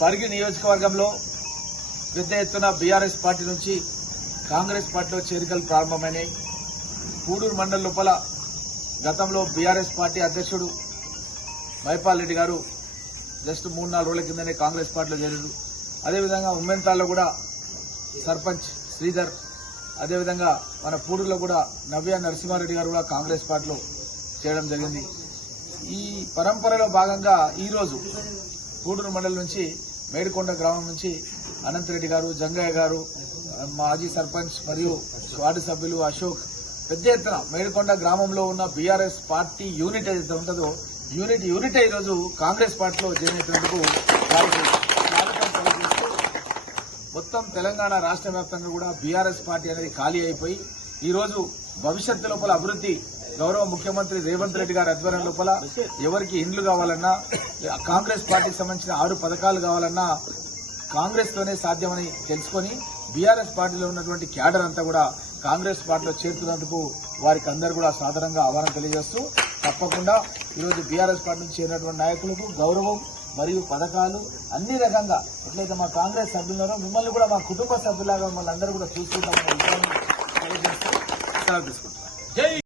పరిగి నియోజకవర్గంలో పెద్ద ఎత్తున బీఆర్ఎస్ పార్టీ నుంచి కాంగ్రెస్ పార్టీలో చేరికలు ప్రారంభమైనాయి. పూడూరు మండల లోపల గతంలో బీఆర్ఎస్ పార్టీ అధ్యక్షుడు మైపాల్ రెడ్డి గారు జస్ట్ 3-4 రోజుల కిందనే కాంగ్రెస్ పార్టీలో చేరారు. అదేవిధంగా ఉమ్మెంతాల్లో కూడా సర్పంచ్ శ్రీధర్, అదేవిధంగా మన పూడూరులో కూడా నవ్య నరసింహారెడ్డి గారు కూడా కాంగ్రెస్ పార్టీలో చేయడం జరిగింది. ఈ పరంపరలో భాగంగా ఈరోజు పూడూరు మండలం నుంచి మేడికొండ గ్రామం నుంచి అనంతరెడ్డి గారు, జంగయ్య గారు, మాజీ సర్పంచ్ మరియు వార్డు సభ్యులు అశోక్ పెద్ద ఎత్తున మేడికొండ గ్రామంలో ఉన్న బీఆర్ఎస్ పార్టీ యూనిట్ ఏదైతే ఉంటుందో యూనిట్ ఈరోజు కాంగ్రెస్ పార్టీలో జాయిన్ అయినందుకు వారికి స్వాగతం తెలియజేస్తూ మొత్తం తెలంగాణ రాష్ట్ర వ్యాప్తంగా కూడా బీఆర్ఎస్ పార్టీ అనేది ఖాళీ అయిపోయి ఈరోజు భవిష్యత్తు లోపల అభివృద్ధి గౌరవ ముఖ్యమంత్రి రేవంత్ రెడ్డి గారి ఆధ్వర్యం లోపల ఎవరికి ఇండ్లు కావాలన్నా, కాంగ్రెస్ పార్టీకి సంబంధించిన 6 పథకాలు కావాలన్నా కాంగ్రెస్ తోనే సాధ్యమని తెలుసుకుని బీఆర్ఎస్ పార్టీలో ఉన్నటువంటి క్యాడర్ అంతా కూడా కాంగ్రెస్ పార్టీలో చేరుతున్నందుకు వారికి అందరూ కూడా సాధారణంగా ఆహ్వానం తెలియజేస్తూ తప్పకుండా ఈరోజు బీఆర్ఎస్ పార్టీ నుంచి చేరినటువంటి నాయకులకు గౌరవం మరియు పథకాలు అన్ని రకంగా ఎట్లయితే మా కాంగ్రెస్ సభ్యులున్నారో మిమ్మల్ని కూడా మా కుటుంబ సభ్యులాగా మిమ్మల్ని అందరూ కూడా చూసుకుంటామనే విషయాన్ని తెలియజేస్తూ సెలవు తీసుకుంటున్నాం.